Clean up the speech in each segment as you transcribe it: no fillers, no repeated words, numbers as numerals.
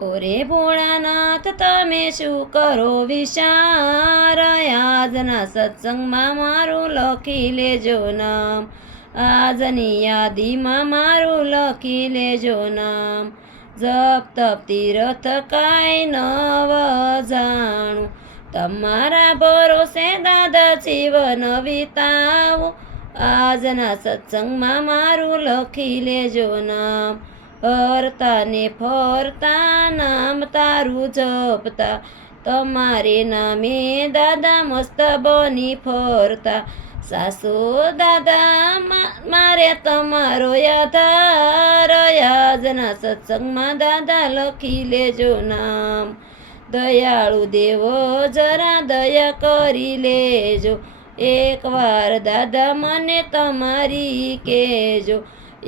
ઓરે ભોળાનાથ તમે શું કરો વિચાર, આજના સત્સંગમાં મારું લખી લેજો નામ, આજની યાદીમાં મારું લખી લેજો નામ. જપ તપ તીરથ કાંઈ નવ જાણું, તમારા ભરોસે દાદા જીવન વિતાવું, આજના સત્સંગમાં મારું લખી લેજો નામ. હરતા ને ફરતા નામ તારું જપતા, તમારે નામે દાદા મસ્ત બની ફરતા, સાસુ દાદા મારે તમારો આધાર, આજના સત્સંગમાં દાદા લખી લેજો નામ. દયાળુ દેવો જરા દયા કરી લેજો, એકવાર દાદા મને તમારી કહેજો,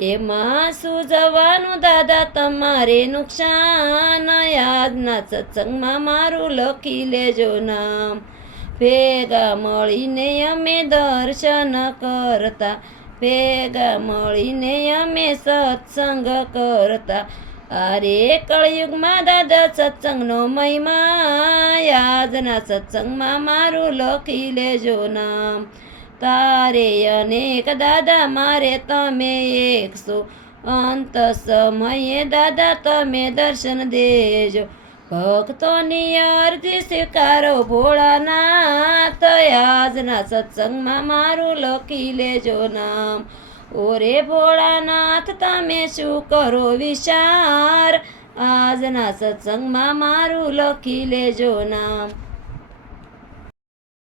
એમાં શું જવાનું દાદા તમારે નુકસાન, આજના સત્સંગમાં મારું લખી લેજો નામ. ભેગા મળીને અમે દર્શન કરતા, ભેગા મળીને અમે સત્સંગ કરતા, અરે કળયુગમાં દાદા સત્સંગનો મહિમા, આજના સત્સંગમાં મારું લખી લેજો નામ. તારે અનેક દાદા મારે તમે એકસો, અંત સમયે દાદા તમે દર્શન દેજો, ભક્તોની અરજી સ્વીકારો ભોળાનાથ, આજના સત્સંગમાં મારું લખી લેજો નામ. ઓરે ભોળાનાથ તમે શું કરો વિચાર, આજના સત્સંગમાં મારું લખી લેજો નામ.